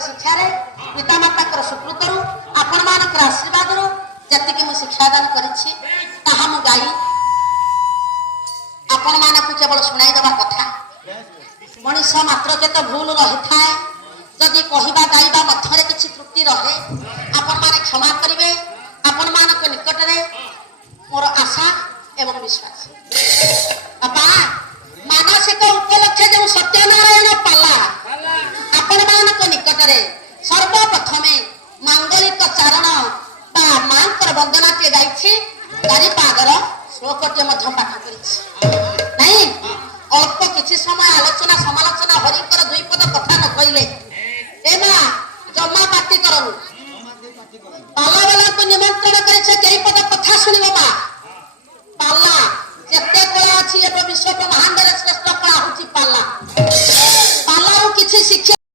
शिक्षा पितामाता सुकृत आपण मान आशीर्वाद जी मुझे शिक्षादान कर गाई आपण मानक केवल शुणाई देवा कथा मनीष मात्र के तो भूल रही था जदि कहवा गाइबा मध्य किसी त्रुटि रहे आपण माने क्षमा करेंगे आपण मानक निकट में मोर आशा एवं विश्वास अपा मानसिक उपलक्ष्य जो सत्यनारायण पाला आपण मानक निकट में सर्वप्रथम मांगलिक चारण मां वंदना टे गाई गाड़ी पागर श्लोकटे पाठ कर अल्प किसी समय आलोचना समालोचना हरिकर दुई पद कथा न कहले